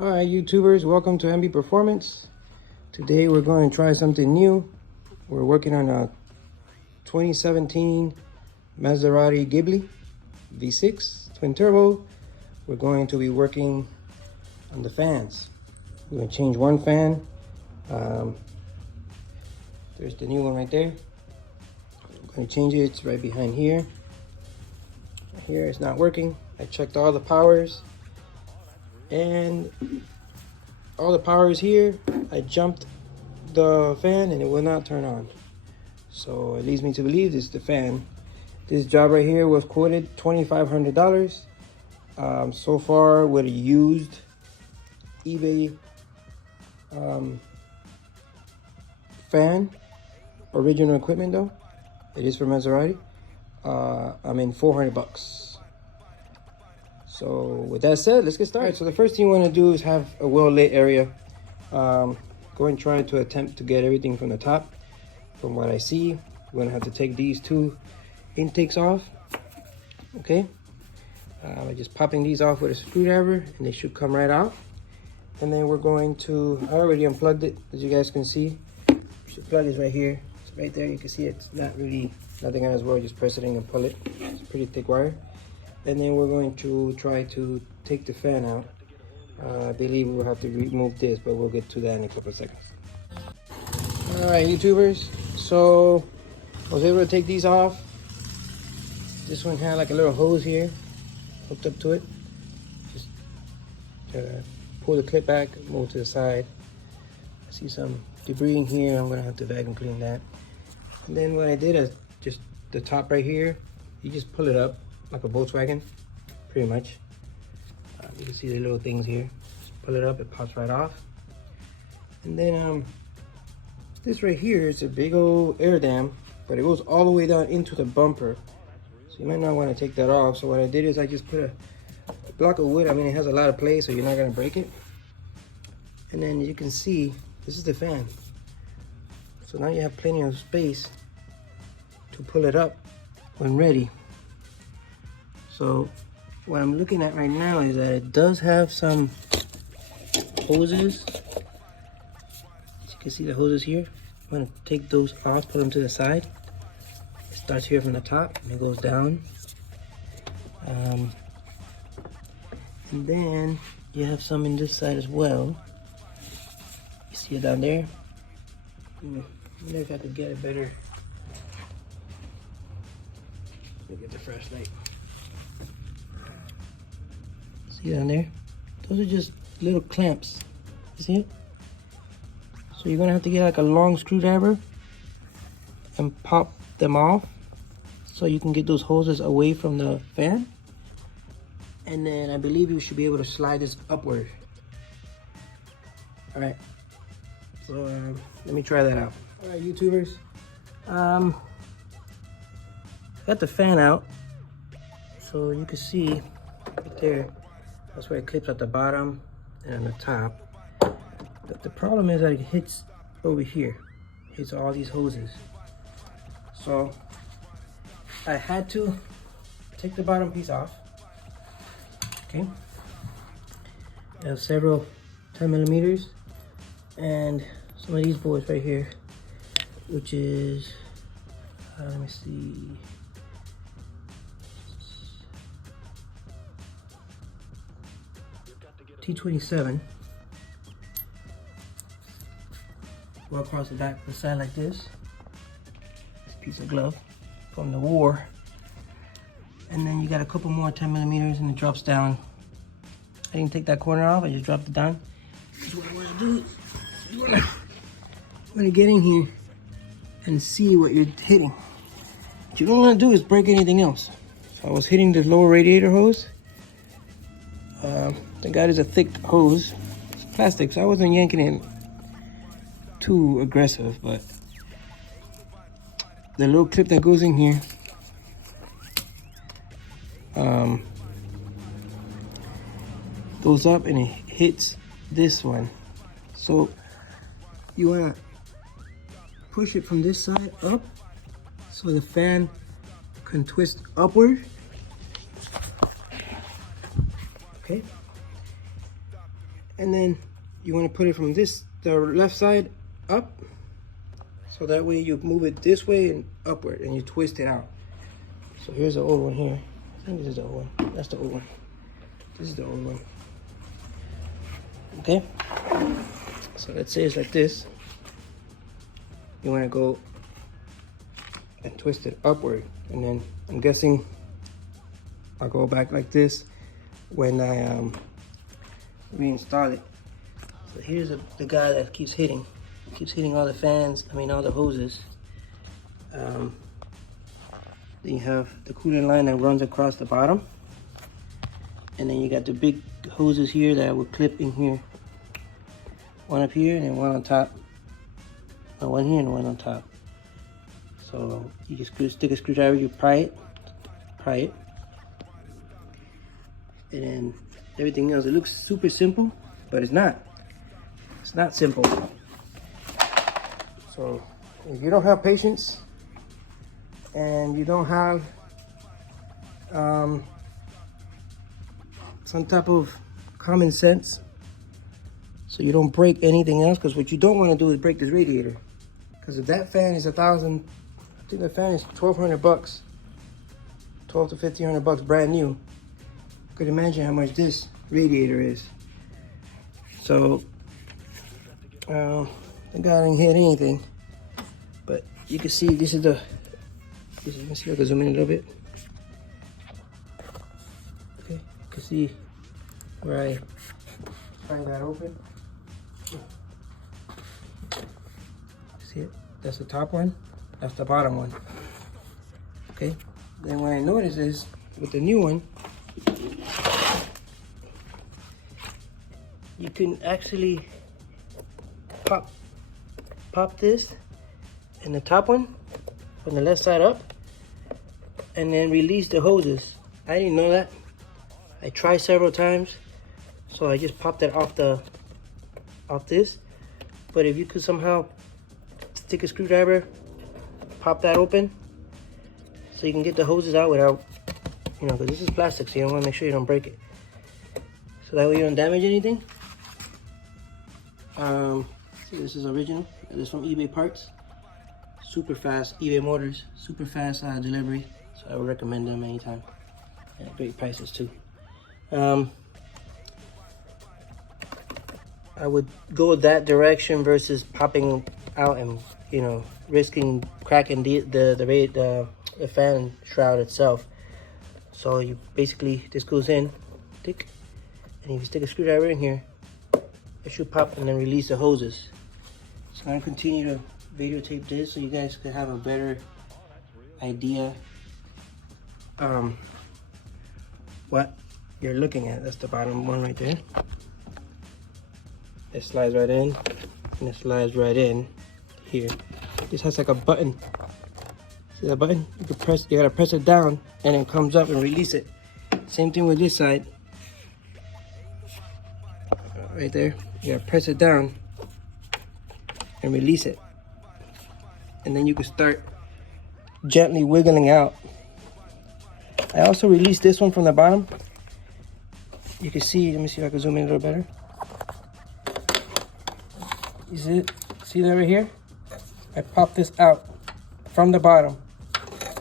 Alright YouTubers, welcome to MB Performance. Today we're going to try something new. We're working on a 2017 Maserati Ghibli V6 twin turbo. We're going to be working on the fans. We're going to change one fan. There's the new one right there. I'm going to change it, it's right behind here. Here it's not working. I checked all the powers. And all the power is here. I jumped the fan and it will not turn on. So it leads me to believe this is the fan. This job right here was quoted $2,500. So far with a used eBay fan, original equipment though. It is for Maserati. I'm in 400 bucks. So with that said, let's get started. Right, so the first thing you want to do is have a well-lit area. Go and try to attempt to get everything from the top. From what I see, we're gonna have to take these two intakes off. Okay, by just popping these off with a screwdriver, and they should come right out. And then we're going to, I already unplugged it, as you guys can see. The plug is right here. It's right there. You can see it's not really nothing on its wire. Just press it in and pull it. It's a pretty thick wire. And then we're going to try to take the fan out. I believe we'll have to remove this, but we'll get to that in a couple of seconds. All right, YouTubers. So I was able to take these off. This one had like a little hose here hooked up to it. Just pull the clip back, move to the side. I see some debris in here. I'm gonna have to vacuum clean that. And then what I did is just the top right here, you just pull it up like a Volkswagen, pretty much. You can see the little things here. Just pull it up, it pops right off. And then this right here is a big old air dam, but it goes all the way down into the bumper. So you might not want to take that off. So what I did is I just put a block of wood. I mean, it has a lot of play, so you're not gonna break it. And then you can see, this is the fan. So now you have plenty of space to pull it up when ready. So what I'm looking at right now is that it does have some hoses. As you can see the hoses here. I'm gonna take those off, put them to the side. It starts here from the top and it goes down. And then you have some in this side as well. You see it down there? I wonder if I could get a better, let me get the flashlight. See down there? Those are just little clamps. You see it? So you're gonna have to get like a long screwdriver and pop them off so you can get those hoses away from the fan. And then I believe you should be able to slide this upward. All right. So let me try that out. All right, YouTubers. Got the fan out, so you can see right there. That's where it clips at the bottom and on the top. But the problem is that it hits over here. It hits all these hoses. So I had to take the bottom piece off. Okay. I have several 10 millimeters and some of these boards right here, which is, let me see. T27. Go across the back of the side like this. This piece of glove from the war. And then you got a couple more 10 millimeters and it drops down. I didn't take that corner off, I just dropped it down. That's what I want to do. You want to get in here and see what you're hitting. What you don't want to do is break anything else. So I was hitting the lower radiator hose. Thank God it's a thick hose. It's plastic, so I wasn't yanking it too aggressive, but the little clip that goes in here goes up and it hits this one. So you want to push it from this side up so the fan can twist upward. Okay. and then you want to put it from the left side up, so that way you move it this way and upward, and you twist it out. So here's the old one here. I think this is the old one. That's the old one. This is the old one. Okay. So let's say it's like this. You want to go and twist it upward, and then I'm guessing I'll go back like this when I reinstall it. So here's the guy that keeps hitting all the fans, all the hoses. Then you have the coolant line that runs across the bottom, and then you got the big hoses here that will clip in here. One up here and then one on top. No, one here and one on top. So you just stick a screwdriver, you pry it, and then everything else. It looks super simple, but it's not. It's not simple. So if you don't have patience and you don't have some type of common sense, so you don't break anything else, because what you don't want to do is break this radiator. Because if that fan is $1,000, I think the fan is $1,200, $1,200 to $1,500 brand new. You could imagine how much this radiator is. So I didn't hit anything, but you can see this is the. You can see I can zoom in a little bit. Okay, you can see where I pry that open. See it? That's the top one. That's the bottom one. Okay. Then what I noticed is with the new one, you can actually pop this in the top one from the left side up, and then release the hoses. I didn't know that. I tried several times, so I just popped it off this. But if you could somehow stick a screwdriver, pop that open, so you can get the hoses out without, because this is plastic, so you want to make sure you don't break it, so that way you don't damage anything. See, this is original. This is from eBay parts. Super fast eBay motors, super fast delivery, so I would recommend them anytime. And great prices too. I would go that direction versus popping out and risking cracking the fan shroud itself. So you basically, this goes in, tick, and if you stick a screwdriver in here, it should pop and then release the hoses. So I'm gonna continue to videotape this so you guys can have a better idea what you're looking at. That's the bottom one right there. It slides right in, and it slides right in here. This has like a button. See that button? You gotta press it down, and it comes up and release it. Same thing with this side. Right there, you gotta press it down and release it. And then you can start gently wiggling out. I also released this one from the bottom. You can see, let me see if I can zoom in a little better. You see it? See that right here? I popped this out from the bottom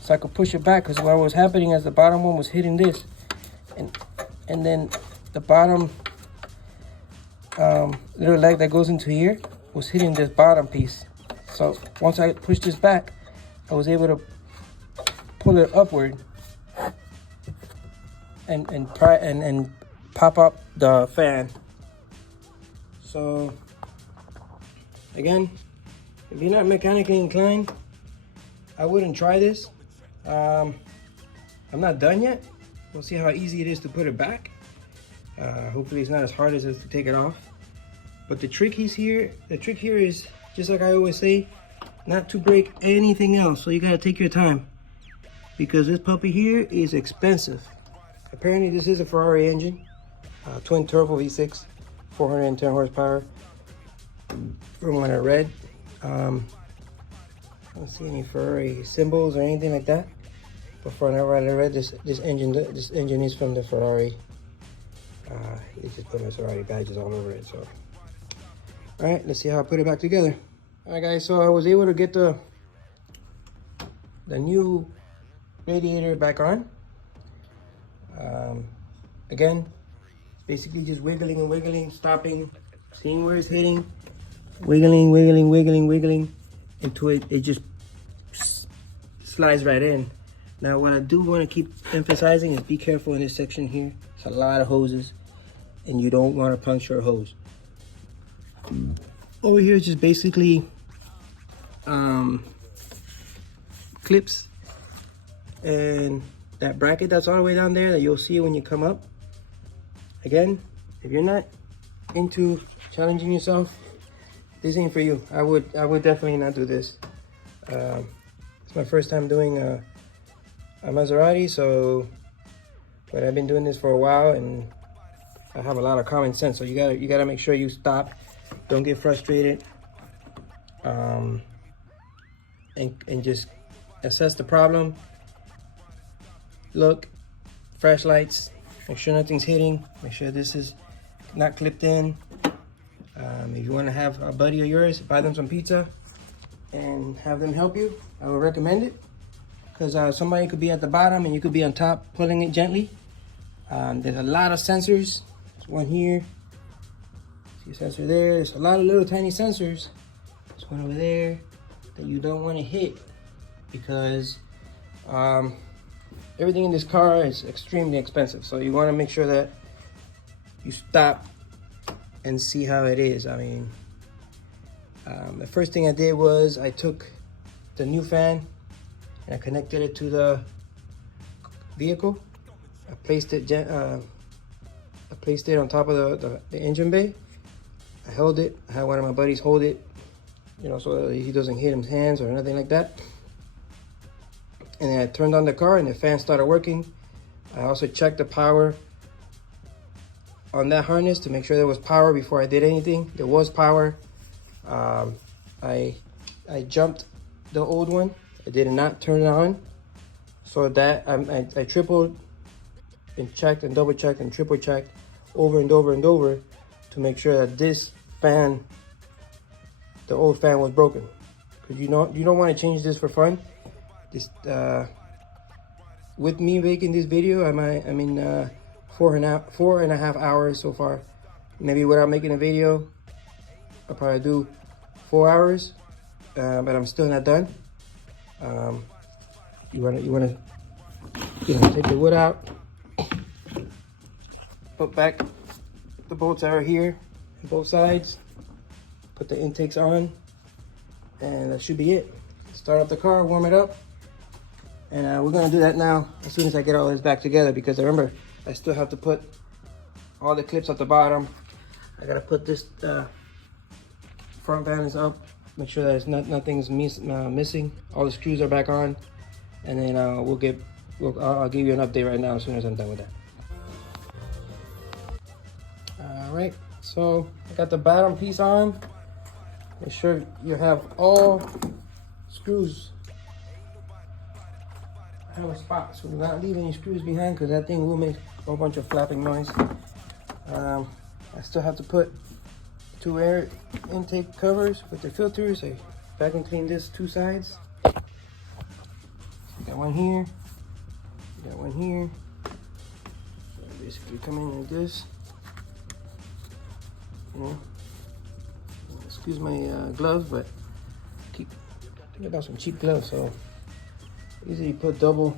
so I could push it back, because what was happening is the bottom one was hitting this, and then the bottom little leg that goes into here was hitting this bottom piece. So once I pushed this back, I was able to pull it upward and pop up the fan. So again, if you're not mechanically inclined, I wouldn't try this. I'm not done yet. We'll see how easy it is to put it back. Hopefully it's not as hard as it is to take it off. But the trick here is, just like I always say, not to break anything else. So you gotta take your time, because this puppy here is expensive. Apparently this is a Ferrari engine, twin turbo V6, 410 horsepower. From what I read, I don't see any Ferrari symbols or anything like that. But from what I read, this engine is from the Ferrari They just put Maserati badges all over it. So, all right, let's see how I put it back together. All right, guys. So I was able to get the new radiator back on. Again, basically just wiggling and wiggling, stopping, seeing where it's hitting, wiggling, wiggling, wiggling, wiggling, until it just slides right in. Now, what I do want to keep emphasizing is be careful in this section here. It's a lot of hoses, and you don't want to puncture a hose. Over here is just basically clips, and that bracket that's all the way down there that you'll see when you come up. Again, if you're not into challenging yourself, this ain't for you. I would definitely not do this. It's my first time doing a Maserati, but I've been doing this for a while, and I have a lot of common sense. So you gotta make sure you stop, don't get frustrated, and just assess the problem. Look, fresh lights, make sure nothing's hitting, make sure this is not clipped in. If you want to have a buddy of yours, buy them some pizza and have them help you, I would recommend it, because somebody could be at the bottom and you could be on top pulling it gently. There's a lot of sensors. There's one here, see a sensor there. There's a lot of little tiny sensors. There's one over there that you don't want to hit, because everything in this car is extremely expensive. So you want to make sure that you stop and see how it is. I mean, the first thing I did was I took the new fan and I connected it to the vehicle. I placed it on top of the engine bay. I held it. I had one of my buddies hold it, so that he doesn't hit his hands or nothing like that. And then I turned on the car and the fan started working. I also checked the power on that harness to make sure there was power before I did anything. There was power. I jumped the old one. I did not turn it on. So that I tripled and checked and double checked and triple checked over and over and over to make sure that this fan, the old fan, was broken. Because you don't want to change this for fun. Just with me making this video, I'm in 4.5 hours so far. Maybe without making a video, I'll probably do 4 hours, but I'm still not done. You wanna take the wood out, put back the bolts that are here on both sides, put the intakes on, and that should be it. Start up the car, warm it up, and we're gonna do that now as soon as I get all this back together, because remember, I still have to put all the clips at the bottom. I gotta put this front panels up, make sure that nothing's missing. All the screws are back on, and then I'll give you an update right now as soon as I'm done with that. All right, so I got the bottom piece on. Make sure you have all screws have a spot, so do not leave any screws behind, because that thing will make a whole bunch of flapping noise. I still have to put 2 air intake covers with the filters. I vacuum clean this 2 sides. So you got one here, you got one here. So basically come in like this. Excuse my gloves, but keep thinking about some cheap gloves. So easily put double.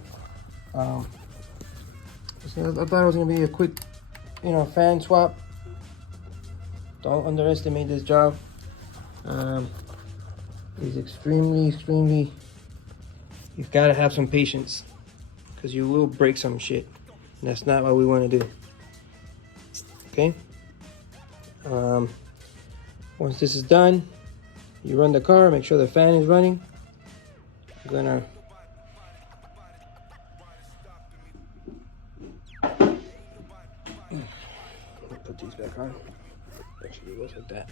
I thought it was gonna be a quick, fan swap. Don't underestimate this job. It's extremely. You've got to have some patience, because you will break some shit, and that's not what we want to do. Okay. Once this is done, you run the car. Make sure the fan is running. I'm gonna put these back on. Actually, it goes like that.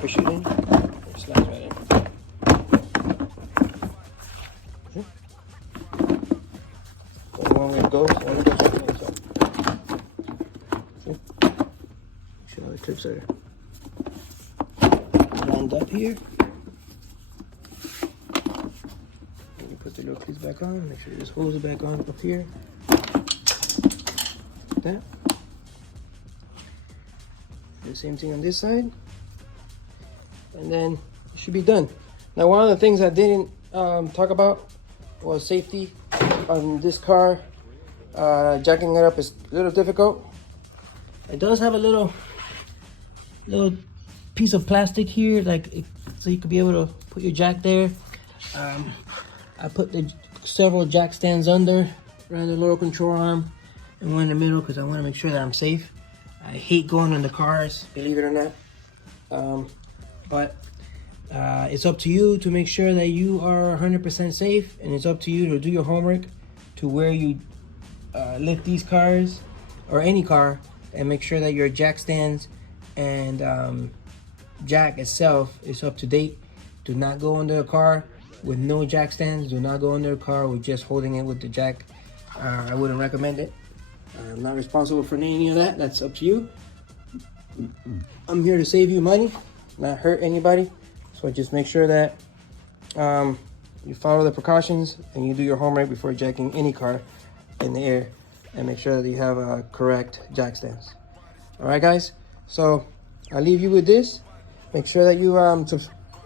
Push it in. bolts are lined up here. You put the little clips back on. Make sure this hose is back on up here. Like that. Do the same thing on this side, and then it should be done. Now, one of the things I didn't talk about was safety on this car. Jacking it up is a little difficult. It does have a little piece of plastic here, so you could be able to put your jack there. I put several jack stands under, around the lower control arm, and one in the middle because I want to make sure that I'm safe. I hate going on the cars, believe it or not. But it's up to you to make sure that you are 100% safe, and it's up to you to do your homework to where you lift these cars or any car, and make sure that your jack stands and jack itself is up to date. Do not go under a car with no jack stands. Do not go under a car with just holding it with the jack. I wouldn't recommend it. I'm not responsible for any of that. That's up to you. I'm here to save you money, not hurt anybody. So just make sure that you follow the precautions and you do your homework before jacking any car in the air, and make sure that you have correct jack stands. All right, guys. So I'll leave you with this. Make sure that you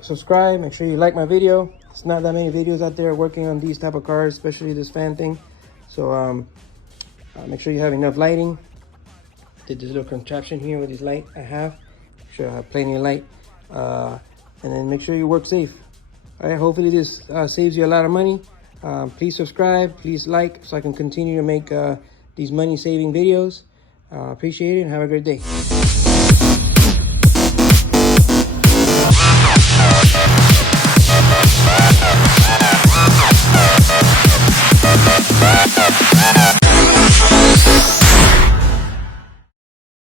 subscribe. Make sure you like my video. It's not that many videos out there working on these type of cars, especially this fan thing. So make sure you have enough lighting. Did this little contraption here with this light I have. Make sure I have plenty of light. And then make sure you work safe. All right, hopefully this saves you a lot of money. Please subscribe, please like, so I can continue to make these money saving videos. Appreciate it and have a great day.